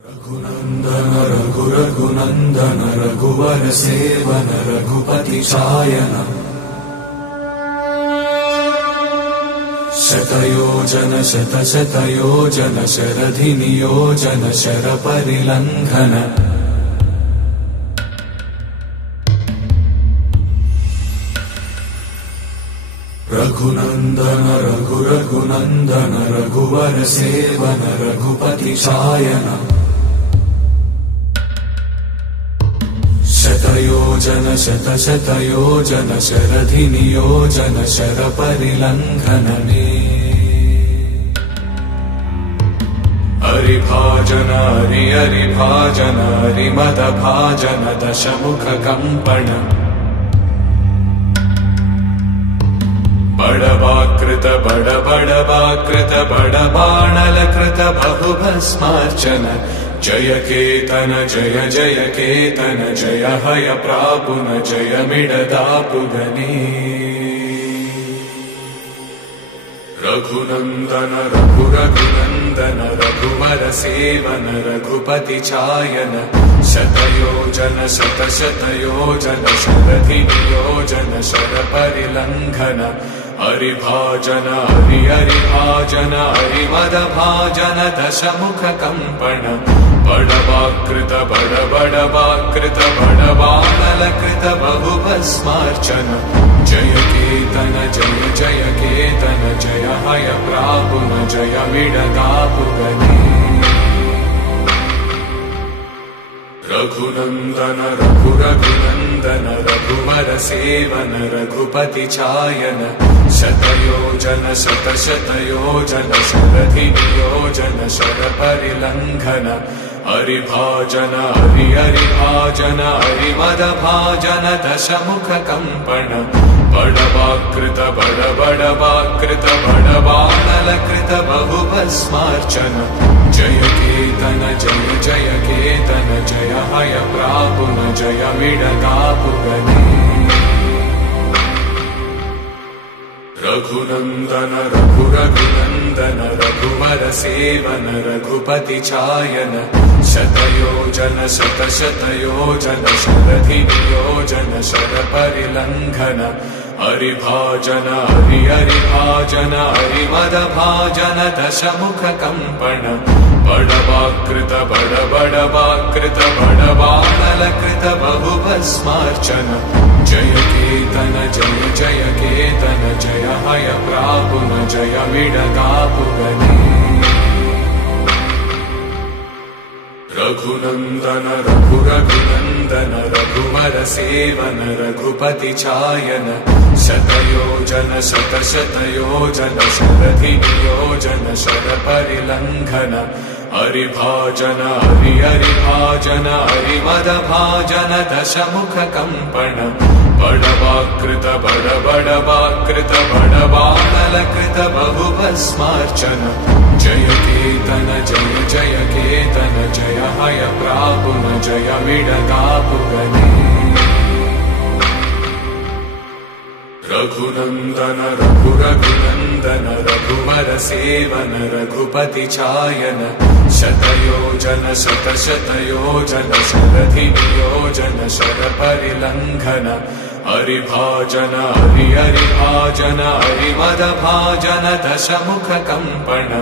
रघुनंदन रघुरघुनंदन रघुवर सेवन रघुपति चायन शतयोजन शतशतयोजन शरधि नियोजन शरपरिलंघन रघुनंदन रघुरघुनंदन रघुवर सेवन रघुपति चायन शतयोजन शतशतयोजन शरधि नियोजन शरपरिलंघनने हरिभाजन हरिभाजन हरिमदभाजन दशमुख कंपन बड़वाकृत बड़वाकृत बड़बाणलकृत बहुभस्मार्चन जय केतन जय जय केतन जय हय प्रापुन जय मिडदापुगने रघुनंदन रघुरघुनंदन रघुवर सेवन रघुपति चायन शतयोजन शतशतयोजन शरधि नियोजन शरपरिलंघन हरिभाजन हरिभाजन हरिमदभाजन दशमुख कंपन बड़वाकृत बड़वाकृत बड़बाणलकृत बहुभस्मार्चन जय केतन जय जय केतन जय हय प्रापुन जय मिडदापुगने रघुनंदन रघुरघुनंदन रघुवर सेवन रघुपति चायन शतयोजन शतशतयोजन शरधि नियोजन शरपरिलंघन हरिभाजन हरिभाजन हरिमदभाजन दशमुख कंपन बड़वाकृत बड़वाकृत बड़बाणलकृत बहुभस्मार्चन जय केतन जय जय केतन जय हय प्रापुन जय मिडदापुगने रघुनंदन रघुरघुनंदन रघुवर सेवन रघुपति चायन शतयोजन शतशतयोजन शरधि नियोजन शरपरिलंघन हरिभाजन हरिभाजन हरिमदभाजन दशमुख कंपन बड़वाकृत बड़वाकृत बड़बाणलकृत बहुभस्मार्चन जय केतन जय जय केतन जय हय प्रापुन जय मिडदापुगने रघुनंदन रघुरघुनंदन रघुवर सेवन रघुपति चायन शतयोजन शतशतयोजन शरधि नियोजन शरपरिलंघन हरिभाजन हरिभाजन हरिमदभाजन दशमुख कंपन बड़वाकृत बड़वाकृत बड़बाणलकृत बहुभस्मार्चन जय केतन जय जय केतन जय हय प्रापुन जय मिडदापुगने रघुनंदन रघुरघुनंदन रघुवर सेवन रघुपति चायन शतयोजन शतशतयोजन शरधि नियोजन शरपरिलंघन हरिभाजन हरिभाजन हरिमदभाजन दशमुख कंपन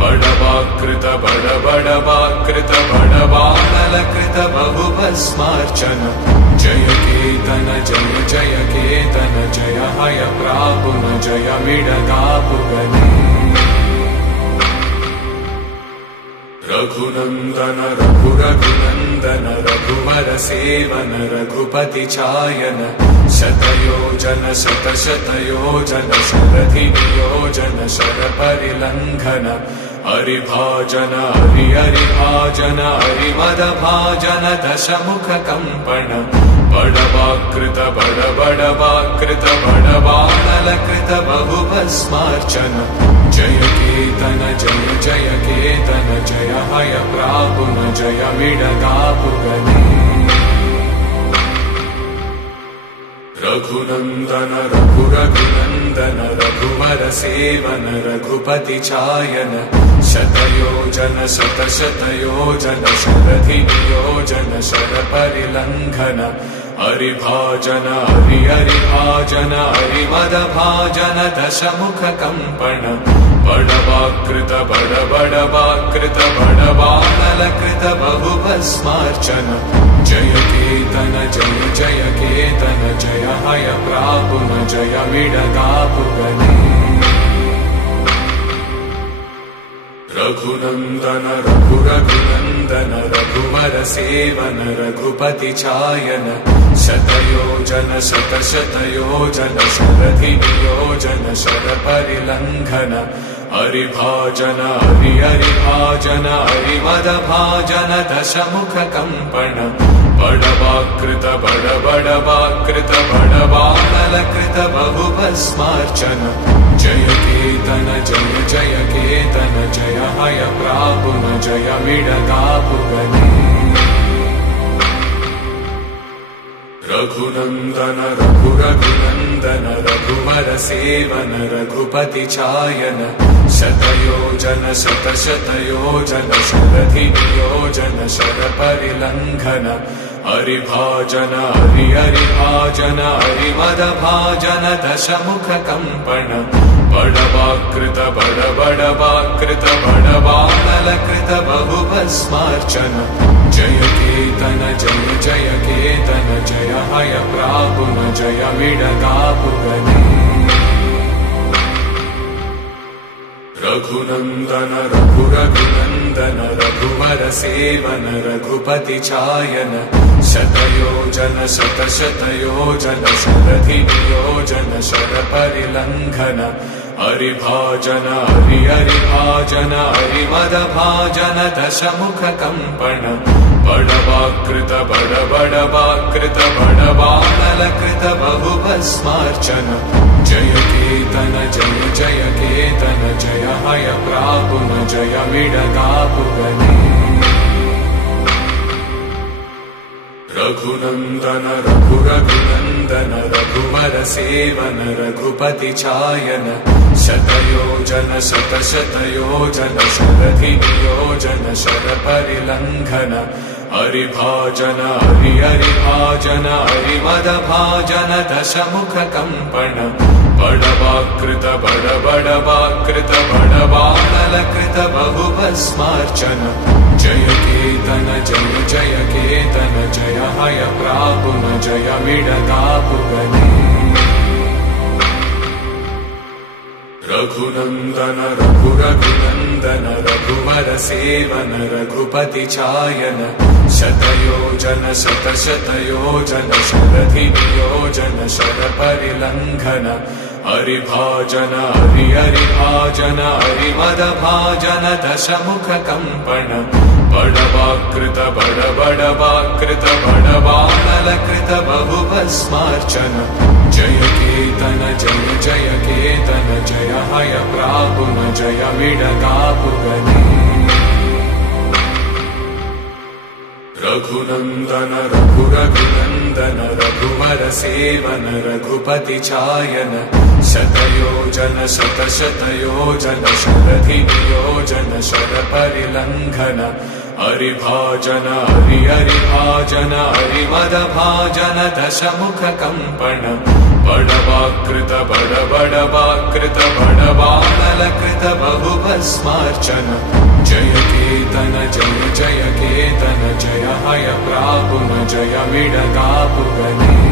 बड़वाकृत बड़वाकृत बड़बाणलकृत बहुभस्मार्चन जय केतन जय जय केतन जय हय प्रापुन जय मिडदापुगने रघुनंदन रघुरघुनंदन रघुवर सेवन रघुपति चायन शतयोजन शतशतयोजन शरधि नियोजन शरपरिलंघन हरिभाजन हरिभाजन हरिमदभाजन दशमुख कंपन बड़वाकृत बड़वाकृत बड़बाणलकृत बहुभस्मार्चन जय केतन जय जय केतन जय हय प्रापुन जय मिडदापुगने रघुनन्दन रघुरघुनन्दन रघुवर सेवन रघुपति चायन शतयोजन शतशतयोजन शरधियोजन शरपरिलङ्घन हरिभाजन हरिहरिभाजन हरिमदभाजन दशमुख कम्पण बडवाकृत बडबडवाकृत बडबाणलकृत बहुभस्मार्चन जय केतन जय जय केतन जय हय प्रापुन जय विडदापुगने रघुनन्दन रघुरघुनन्दन रघुवर सेवन रघुपति चायन शतयोजन शतशतयोजन शरधियोजन शरपरिलङ्घन हरिभाजन हरिहरिभाजन हरिमदभाजन दशमुख कम्पण बडवाकृत बडबडवाकृत बडबाणलकृत बहुभस्मार्चन जय केतन जय जय केतन जय हय प्रापुन जय विडदापुगने रघुनन्दन रघुरघुनन्दन रघुवर सेवन रघुपति चायन शतयोजन शतशतयोजन शरधियोजन शरपरिलङ्घन हरिभाजन हरिहरिभाजन हरिमदभाजन दशमुख कम्पण बडवाकृत बडबडवाकृत बडबाणलकृत बहुभस्मार्चन जय केतन जय जय केतन जय हय प्रापुन जय विडदापुगने रघुनन्दन रघुरघुनन्दन रघुवर सेवन रघुपति चायन शतयोजन शतशतयोजन शरधियोजन शरपरिलङ्घन हरिभाजन हरिहरिभाजन हरिमदभाजन दशमुख कम्पण बडवाकृत बडबडवाकृत बडबाणलकृत बहुभस्मार्चन जय केतन जय जय केतन जय हय प्रापुन जय विडदापुगने रघुनन्दन रघुरघुनन्दन रघुवर सेवन रघुपति चायन शतयोजन शतशतयोजन शरधियोजन शरपरिलङ्घन हरिभाजन हरिहरिभाजन हरिमदभाजन दशमुख कम्पण बडवाकृत बडबडवाकृत बडबाणलकृत बहुभस्मार्चन जय केतन जय जय केतन जय हय प्रापुन जय विडदापुगने रघुनन्दन रघुरघुनन्दन रघुवर सेवन रघुपति चायन शतयोजन शतशतयोजन शरधियोजन शरपरिलङ्घन हरिभाजन हरिहरिभाजन हरिमदभाजन दशमुख कम्पण बडवाकृत बडबडवाकृत बडबाणलकृत बहुभस्मार्चन जय केतन जय जय केतन जय हय प्रापुन जय विडदापुगने रघुनन्दन रघुरघुनन्दन रघुवर सेवन रघुपति चायन शतयोजन शतशतयोजन शरधियोजन शरपरिलङ्घन हरिभाजन हरिहरिभाजन हरिमदभाजन दशमुख कम्पण बडवाकृत बडबडवाकृत बडबाणलकृत बहुभस्मार्चन जय केतन जय जय केतन जय हय प्रापुन जय विडदापुगने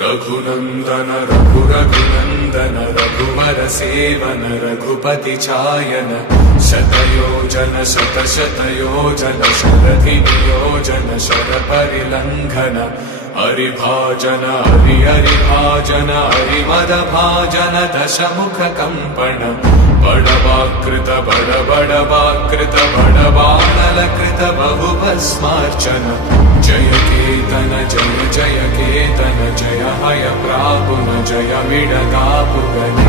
रघुनन्दन रघुरघुनन्दन रघुवर सेवन रघुपति चायन शतयोजन शतशतयोजन शरधियोजन शरपरिलङ्घन हरिभाजन हरिहरिभाजन हरिमदभाजन दशमुख कम्पण बडवाकृत बडबडवाकृत बडबाणलकृत बहुभस्मार्चन जय केतन जय जय केतन जय हय प्रापुन जय विडदापुगने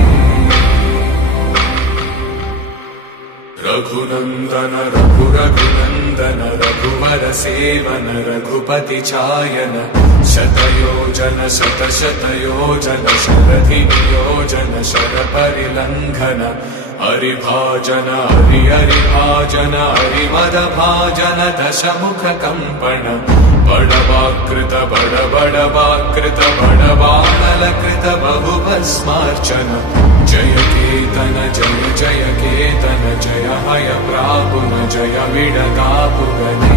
रघुनन्दन रघुरघुनन्दन रघुवर सेवन रघुपति चायन शतयोजन शतशतयोजन शरधि नियोजन शरपरिलङ्घन हरिभाजन हरिभाजन हरिमदभाजन दशमुख कम्पन बडवाकृत बडवाकृत बडवाणलकृत बहुभस्मार्चन जय केतन जय जय केतन जय हय प्रापुन जय विडतापुगन